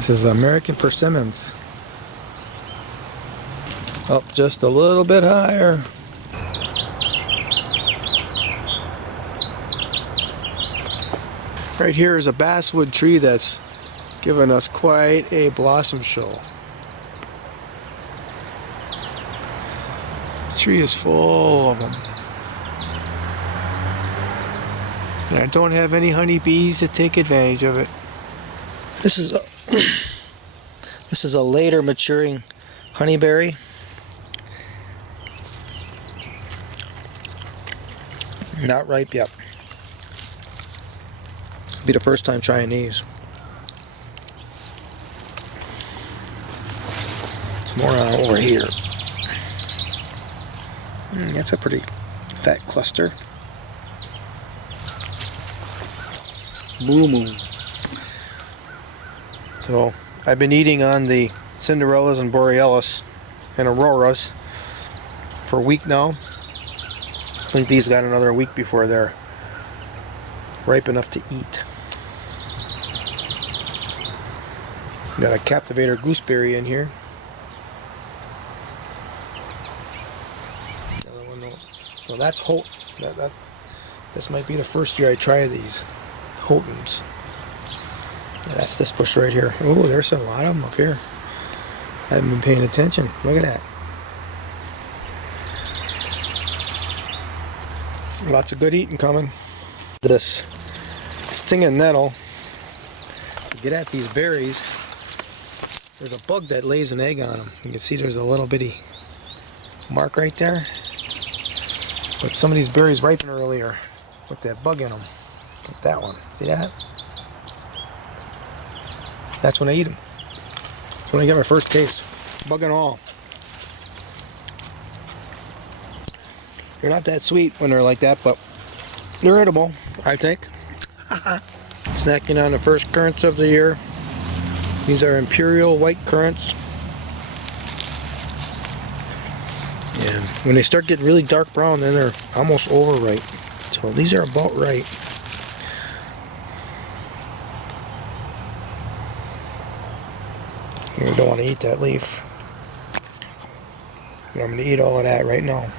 This is American persimmons. Up just a little bit higher. Right here is a basswood tree that's given us quite a blossom show. The tree is full of them. And I don't have any honeybees to take advantage of it. This is a later maturing honeyberry. Not ripe yet. It'll be the first time trying these. Some more over here. That's a pretty fat cluster. Blue moon. So I've been eating on the Cinderellas and Borealis and Auroras for a week now. I think these got another week before they're ripe enough to eat. Got a Captivator gooseberry in here. Another one. Well, that's Holt. This might be the first year I try these Holtons. That's this bush right here. Oh, there's a lot of them up here. I haven't been paying attention. Look at that. Lots of good eating coming. This stinging nettle. To get at these berries, there's a bug that lays an egg on them. You can see there's a little bitty mark right there. But some of these berries ripen earlier with that bug in them. Like that one. See that? That's when I eat them. That's when I get my first taste. Bug and all. They're not that sweet when they're like that, but they're edible, I think. Snacking on the first currants of the year. These are imperial white currants. And when they start getting really dark brown, then they're almost overripe. So these are about right. You don't want to eat that leaf. But I'm going to eat all of that right now.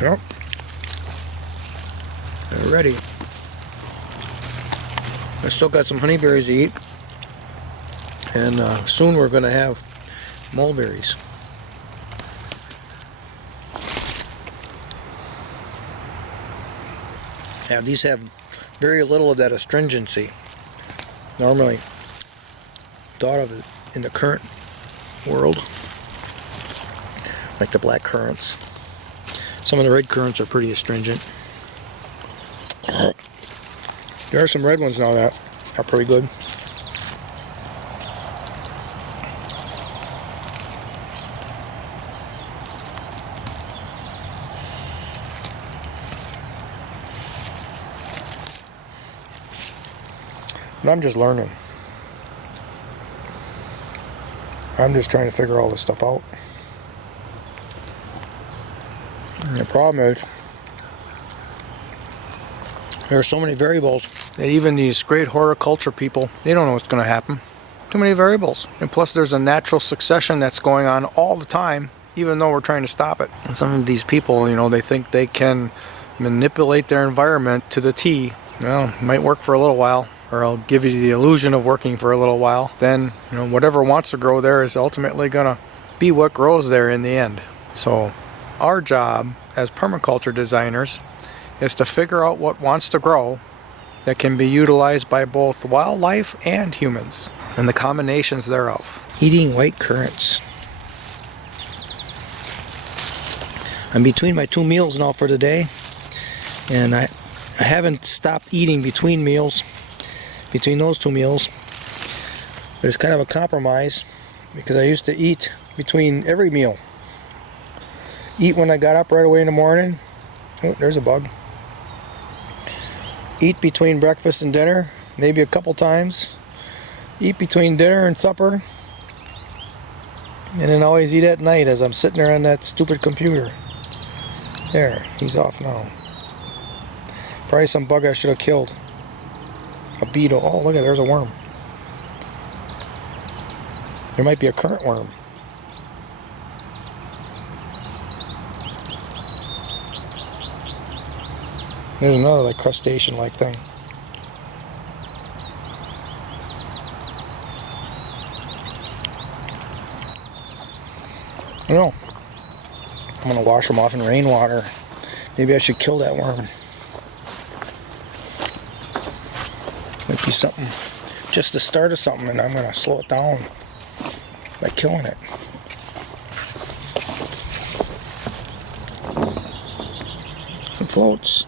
Yep. They're ready. I still got some honeyberries to eat. And soon we're going to have mulberries. Yeah, these have very little of that astringency. Normally thought of it in the currant world, like the black currants. Some of the red currants are pretty astringent. There are some red ones now that are pretty good. And I'm just learning. I'm just trying to figure all this stuff out. And the problem is, there are so many variables that even these great horticulture people, they don't know what's going to happen. Too many variables. And plus there's a natural succession that's going on all the time, even though we're trying to stop it. And some of these people, you know, they think they can manipulate their environment to the T. Well, it might work for a little while, or I'll give you the illusion of working for a little while. Then, you know, whatever wants to grow there is ultimately going to be what grows there in the end. So our job as permaculture designers is to figure out what wants to grow that can be utilized by both wildlife and humans, and the combinations thereof. Eating white currants. I'm between my 2 meals now for the day, and I haven't stopped eating between meals, between those 2 meals. But it's kind of a compromise, because I used to eat between every meal. Eat when I got up right away in the morning. Oh, there's a bug. Eat between breakfast and dinner, maybe a couple times. Eat between dinner and supper. And then always eat at night as I'm sitting there on that stupid computer. There, he's off now. Probably some bug I should have killed. A beetle. Oh, look at there's a worm. There might be a current worm. There's another like crustacean-like thing. I don't know. I'm gonna wash them off in rainwater. Maybe I should kill that worm. Might be something, just the start of something, and I'm gonna slow it down by killing it. It floats.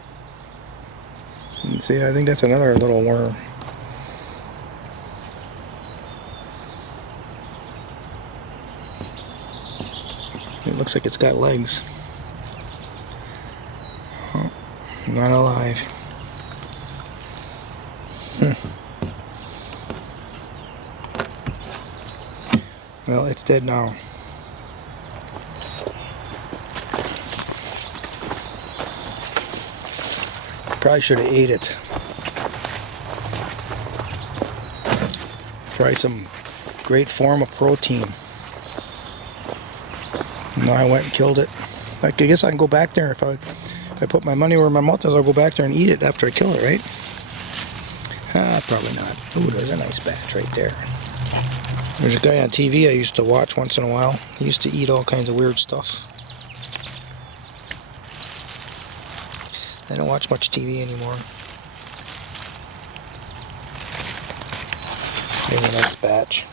And see, I think that's another little worm. It looks like it's got legs. Oh, not alive. Well, it's dead now. Probably should have ate it. Try some great form of protein. No, I went and killed it. I guess I can go back there if I put my money where my mouth is. I'll go back there and eat it after I kill it, right? Probably not. Ooh, there's a nice batch right there. There's a guy on TV I used to watch once in a while. He used to eat all kinds of weird stuff. I don't watch much TV anymore. Maybe a nice batch.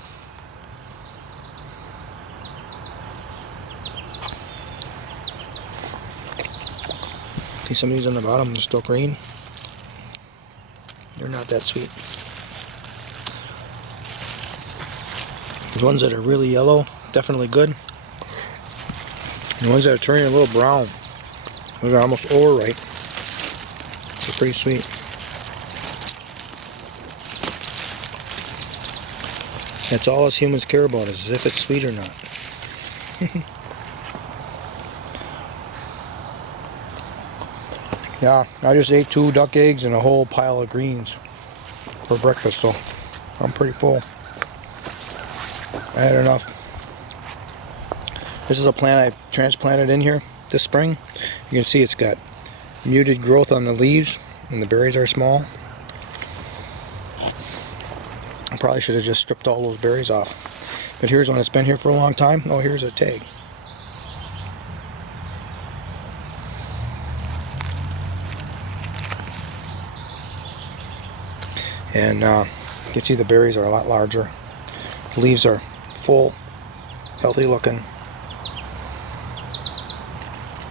See, some of these on the bottom, they're still green. They're not that sweet. There's ones that are really yellow, definitely good. And the ones that are turning a little brown, those are almost overripe. They're pretty sweet. That's all us humans care about, is if it's sweet or not. Yeah, I just ate 2 duck eggs and a whole pile of greens for breakfast, so I'm pretty full. I had enough. This is a plant I transplanted in here this spring. You can see it's got muted growth on the leaves and the berries are small. I probably should have just stripped all those berries off. But here's one that's been here for a long time. Oh, here's a tag. And you can see the berries are a lot larger. The leaves are full, healthy looking.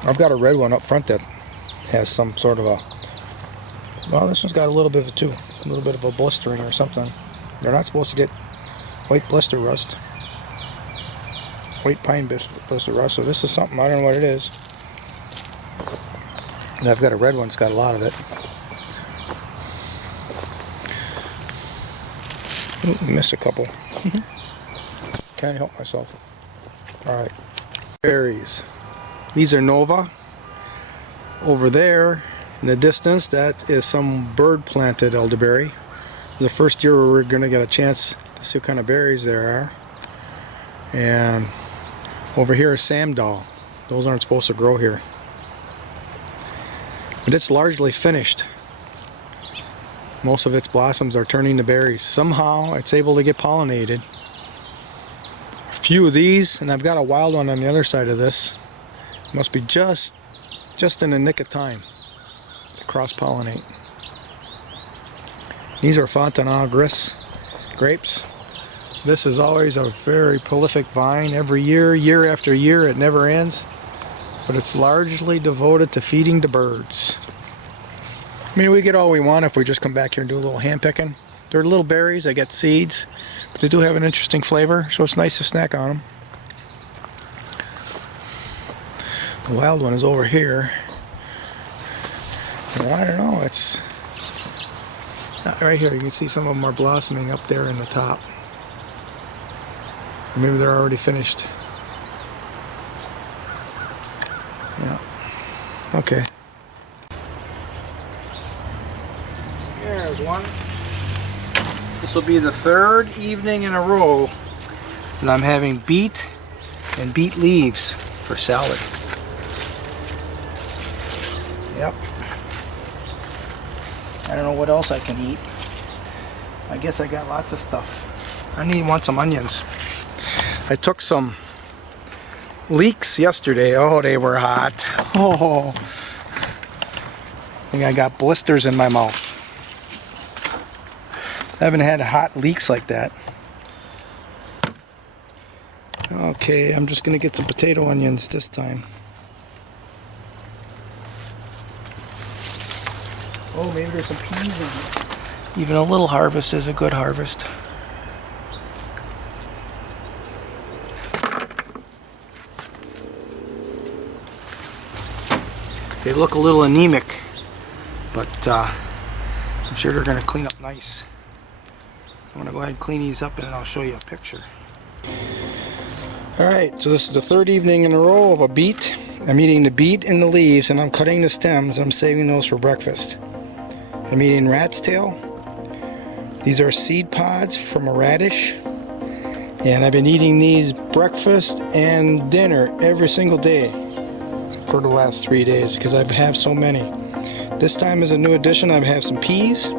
I've got a red one up front that has some sort of a, well, this one's got a little bit of it too, a little bit of a blistering or something. They're not supposed to get white blister rust, white pine blister rust, so this is something, I don't know what it is. And I've got a red one that's got a lot of it. Ooh, missed a couple. Can't help myself. Alright. Berries. These are Nova. Over there, in the distance, that is some bird planted elderberry. The first year we're going to get a chance to see what kind of berries there are. And over here is Samdal. Those aren't supposed to grow here. But it's largely finished. Most of its blossoms are turning to berries. Somehow it's able to get pollinated. A few of these, and I've got a wild one on the other side of this. Must be just in the nick of time to cross-pollinate. These are Fontenay Gris grapes. This is always a very prolific vine. Every year, year after year, it never ends. But it's largely devoted to feeding the birds. I mean, we get all we want if we just come back here and do a little hand picking. They're little berries, they get seeds, but they do have an interesting flavor, so it's nice to snack on them. The wild one is over here. And I don't know, it's right here. You can see some of them are blossoming up there in the top. Or maybe they're already finished. Yeah. Okay. There's one. This will be the third evening in a row that I'm having beet and beet leaves for salad. Yep. I don't know what else I can eat. I guess I got lots of stuff. I want some onions. I took some leeks yesterday. Oh, they were hot. Oh, I think I got blisters in my mouth. I haven't had hot leeks like that. Okay, I'm just gonna get some potato onions this time. Oh, maybe there's some peas in here. Even a little harvest is a good harvest. They look a little anemic, but I'm sure they're gonna clean up nice. I'm gonna go ahead and clean these up and I'll show you a picture. Alright, so this is the third evening in a row of a beet. I'm eating the beet and the leaves, and I'm cutting the stems. I'm saving those for breakfast. I'm eating rat's tail. These are seed pods from a radish. And I've been eating these breakfast and dinner every single day for the last 3 days because I have so many. This time as a new addition, I have some peas.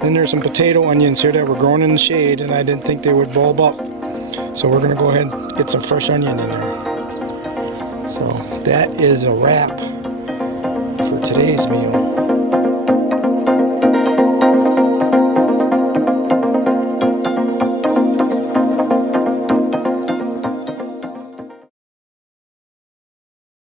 Then there's some potato onions here that were grown in the shade, and I didn't think they would bulb up. So we're going to go ahead and get some fresh onion in there. So that is a wrap for today's meal.